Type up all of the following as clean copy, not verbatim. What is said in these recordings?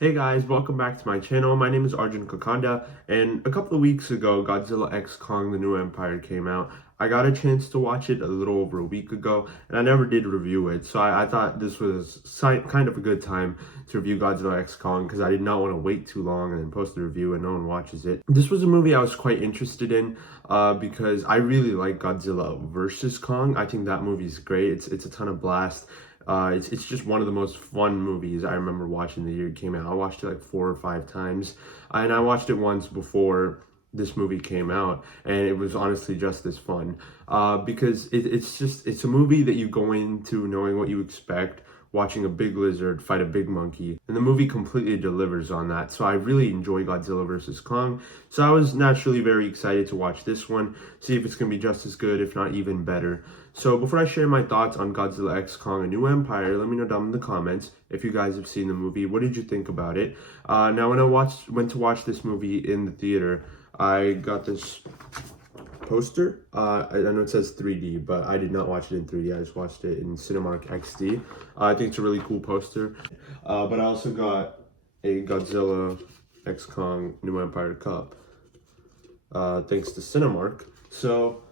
Hey guys, welcome back to my channel. My name is Arjun Kokanda, and a couple of weeks ago, Godzilla X Kong: The New Empire came out. I got a chance to watch it a little over a week ago, and I never did review it, so I thought this was kind of a good time to review Godzilla X Kong because I did not want to wait too long and then post a review and no one watches it. This was a movie I was quite interested in because I really like Godzilla versus Kong. I think that movie is great. It's a ton of blast. It's just one of the most fun movies I remember watching the year it came out. I watched it like 4 or 5 times, and I watched it once before this movie came out, and it was honestly just as fun. Because it's a movie that you go into knowing what you expect, watching a big lizard fight a big monkey, and the movie completely delivers on that. So I really enjoy Godzilla vs. Kong. So I was naturally very excited to watch this one, see if it's gonna be just as good, if not even better. So before I share my thoughts on Godzilla X Kong: A New Empire, let me know down in the comments if you guys have seen the movie. What did you think about it? Now when I went to watch this movie in the theater, I got this poster. I know it says 3D, but I did not watch it in 3D. I just watched it in Cinemark XD. I think it's a really cool poster. But I also got a Godzilla X Kong New Empire cup, thanks to Cinemark. So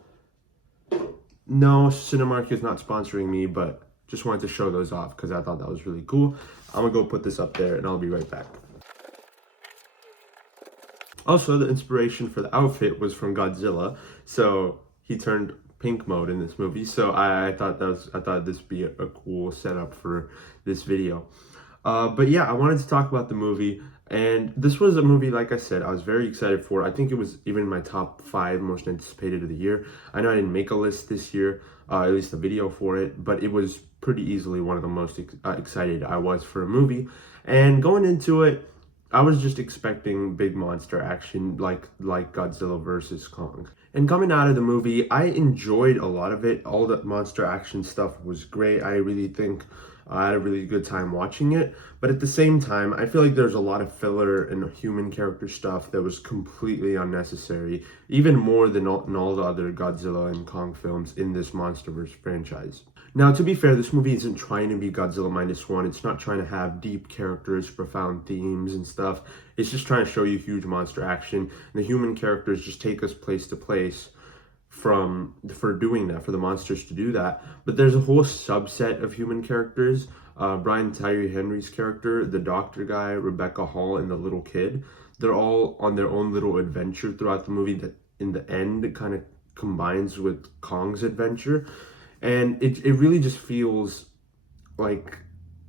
no, Cinemark is not sponsoring me, but just wanted to show those off because I thought that was really cool. I'm gonna go put this up there and I'll be right back. Also, the inspiration for the outfit was from Godzilla, so he turned pink mode in this movie. So I thought this would be a cool setup for this video. But yeah, I wanted to talk about the movie, and this was a movie, like I said, I was very excited for. I think it was even in my top 5 most anticipated of the year. I know I didn't make a list this year, at least a video for it, but it was pretty easily one of the most excited I was for a movie. And going into it, I was just expecting big monster action like Godzilla versus Kong. And coming out of the movie, I enjoyed a lot of it. All the monster action stuff was great. I really think I had a really good time watching it. But at the same time, I feel like there's a lot of filler and human character stuff that was completely unnecessary, even more than in all the other Godzilla and Kong films in this MonsterVerse franchise. Now, to be fair, this movie isn't trying to be Godzilla minus one. It's not trying to have deep characters, profound themes and stuff. It's just trying to show you huge monster action. And the human characters just take us place to place for doing that, for the monsters to do that. But there's a whole subset of human characters. Brian Tyree Henry's character, the doctor guy, Rebecca Hall, and the little kid. They're all on their own little adventure throughout the movie that in the end it kind of combines with Kong's adventure. And it really just feels like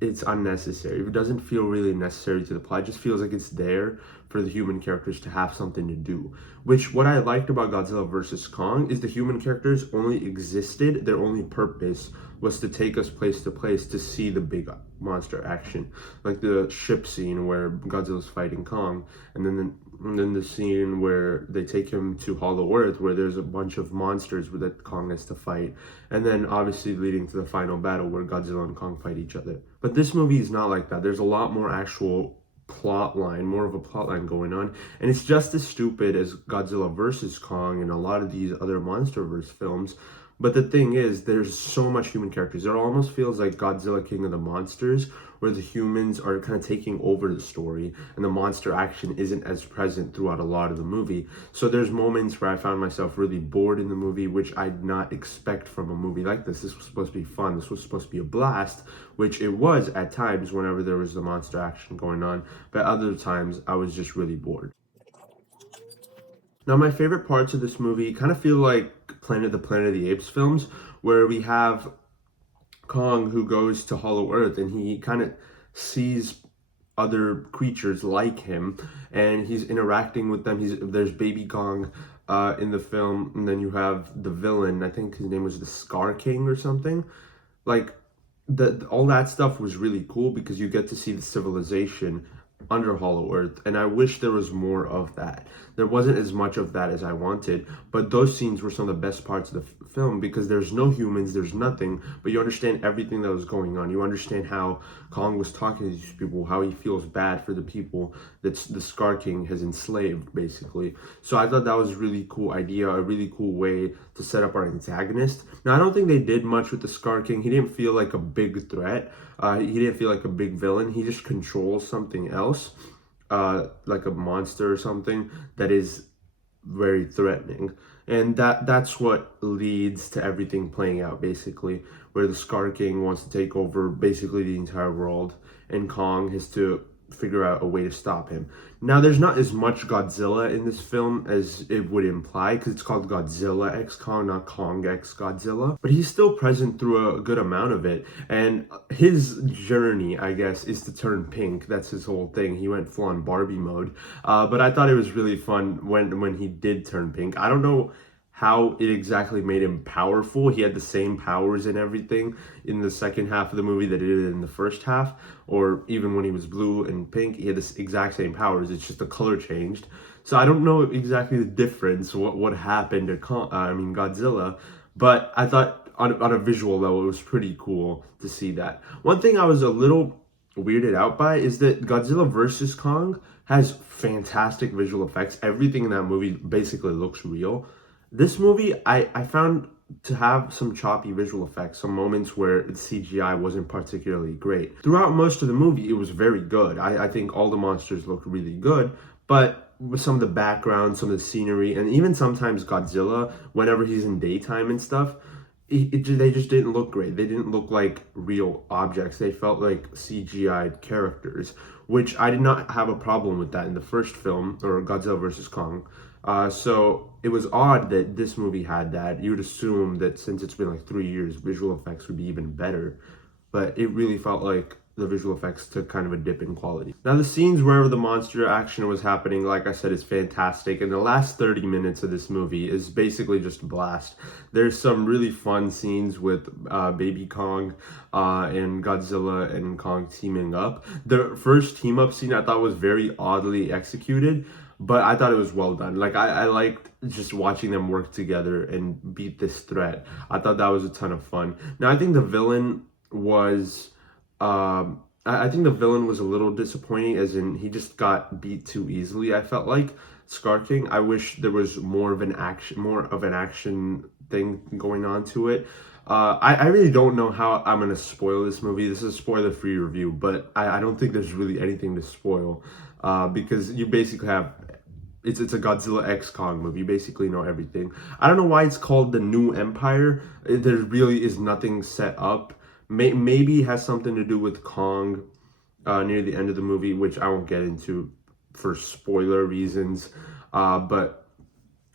it's unnecessary. It doesn't feel really necessary to the plot. It just feels like it's there for the human characters to have something to do. Which, what I liked about Godzilla vs. Kong is the human characters only existed, their only purpose was to take us place to place to see the big monster action. Like the ship scene where Godzilla's fighting Kong, and then the scene where they take him to Hollow Earth where there's a bunch of monsters that Kong has to fight, and then obviously leading to the final battle where Godzilla and Kong fight each other. But this movie is not like that. There's a lot more actual plot line, more of a plot line going on, and it's just as stupid as Godzilla versus Kong and a lot of these other MonsterVerse films. But the thing is, there's so much human characters. It almost feels like Godzilla King of the Monsters, where the humans are kind of taking over the story and the monster action isn't as present throughout a lot of the movie. So there's moments where I found myself really bored in the movie, which I did not expect from a movie like this. This was supposed to be fun. This was supposed to be a blast, which it was at times whenever there was the monster action going on. But other times, I was just really bored. Now, my favorite parts of this movie kind of feel like the Planet of the Apes films, where we have Kong who goes to Hollow Earth and he kind of sees other creatures like him and he's interacting with them. There's Baby Kong in the film, and then you have the villain. I think his name was the Scar King or something. Like all that stuff was really cool because you get to see the civilization under Hollow Earth, and I wish there was more of that. There wasn't as much of that as I wanted, but those scenes were some of the best parts of the film because there's no humans, there's nothing, but you understand everything that was going on. You understand how Kong was talking to these people, how he feels bad for the people that the Scar King has enslaved, basically. So I thought that was a really cool idea, a really cool way to set up our antagonist. Now, I don't think they did much with the Scar King. He didn't feel like a big threat. He didn't feel like a big villain. He just controls something else. else, like a monster or something that is very threatening. And that's what leads to everything playing out, basically, where the Scar King wants to take over basically the entire world, and Kong has to figure out a way to stop him. Now, there's not as much Godzilla in this film as it would imply, because it's called Godzilla x Kong, not Kong x Godzilla. But he's still present through a good amount of it, and his journey, I guess, is to turn pink. That's his whole thing. He went full on Barbie mode. But I thought it was really fun when he did turn pink. I don't know how it exactly made him powerful. He had the same powers and everything in the second half of the movie that he did in the first half, or even when he was blue and pink, he had the exact same powers. It's just the color changed. So I don't know exactly the difference, what happened to Godzilla, but I thought on a visual level, it was pretty cool to see that. One thing I was a little weirded out by is that Godzilla versus Kong has fantastic visual effects. Everything in that movie basically looks real. This movie, I found to have some choppy visual effects, some moments where the CGI wasn't particularly great. Throughout most of the movie, it was very good. I think all the monsters looked really good, but with some of the background, some of the scenery, and even sometimes Godzilla, whenever he's in daytime and stuff, they just didn't look great. They didn't look like real objects. They felt like CGI'd characters, which I did not have a problem with that in the first film, or Godzilla vs. Kong. So it was odd that this movie had that. You would assume that since it's been like 3 years, visual effects would be even better. But it really felt like the visual effects took kind of a dip in quality. Now, the scenes wherever the monster action was happening, like I said, is fantastic. And the last 30 minutes of this movie is basically just a blast. There's some really fun scenes with Baby Kong and Godzilla and Kong teaming up. The first team up scene I thought was very oddly executed, but I thought it was well done. Like, I liked just watching them work together and beat this threat. I thought that was a ton of fun. Now, I think the villain was... I think the villain was a little disappointing, as in he just got beat too easily. I felt like Scar King. I wish there was more of an action thing going on to it. I really don't know how I'm gonna spoil this movie. This is a spoiler-free review, but I don't think there's really anything to spoil, because you basically have it's a Godzilla x Kong movie. You basically know everything. I don't know why it's called the New Empire. There really is nothing set up. Maybe it has something to do with Kong near the end of the movie, which I won't get into for spoiler reasons. But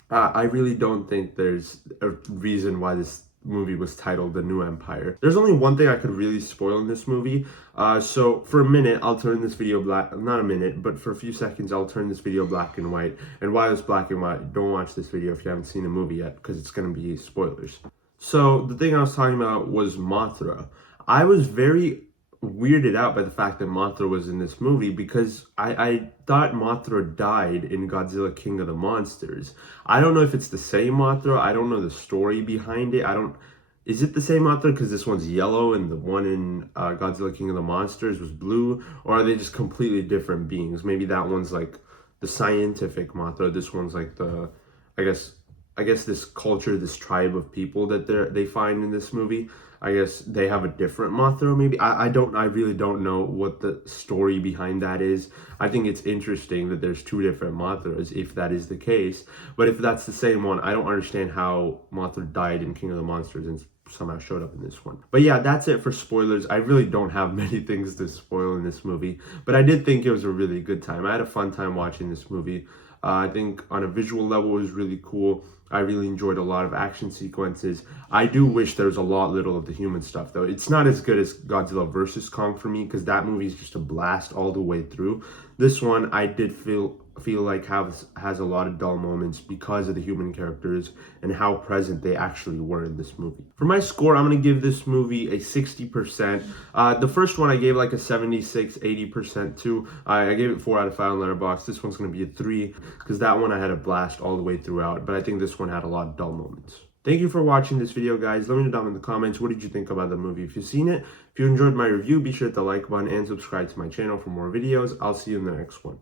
I really don't think there's a reason why this movie was titled The New Empire. There's only one thing I could really spoil in this movie. So for a minute, I'll turn this video black. Not a minute, but for a few seconds, I'll turn this video black and white. And while it's black and white, don't watch this video if you haven't seen the movie yet, because it's going to be spoilers. So the thing I was talking about was Mothra. I was very weirded out by the fact that Mothra was in this movie, because I thought Mothra died in Godzilla King of the Monsters. I don't know if it's the same Mothra. I don't know the story behind it. Is it the same Mothra because this one's yellow and the one in Godzilla King of the Monsters was blue? Or are they just completely different beings? Maybe that one's like the scientific Mothra. This one's like the, I guess this culture, this tribe of people that they find in this movie. I guess they have a different Mothra, maybe. I really don't know what the story behind that is. I think it's interesting that there's two different Mothras, if that is the case. But if that's the same one, I don't understand how Mothra died in King of the Monsters and somehow showed up in this one. But yeah, that's it for spoilers. I really don't have many things to spoil in this movie, but I did think it was a really good time. I had a fun time watching this movie. I think on a visual level, it was really cool. I really enjoyed a lot of action sequences. I do wish there was a lot little of the human stuff, though. It's not as good as Godzilla vs. Kong for me, because that movie is just a blast all the way through. This one, I did feel like has a lot of dull moments because of the human characters and how present they actually were in this movie. For my score, I'm going to give this movie a 60%. The first one I gave like a 76, 80% to. I gave it 4 out of 5 on Letterboxd. This one's going to be a 3 because that one I had a blast all the way throughout, but I think this one had a lot of dull moments. Thank you for watching this video, guys. Let me know down in the comments, what did you think about the movie? If you've seen it, if you enjoyed my review, be sure to hit the like button and subscribe to my channel for more videos. I'll see you in the next one.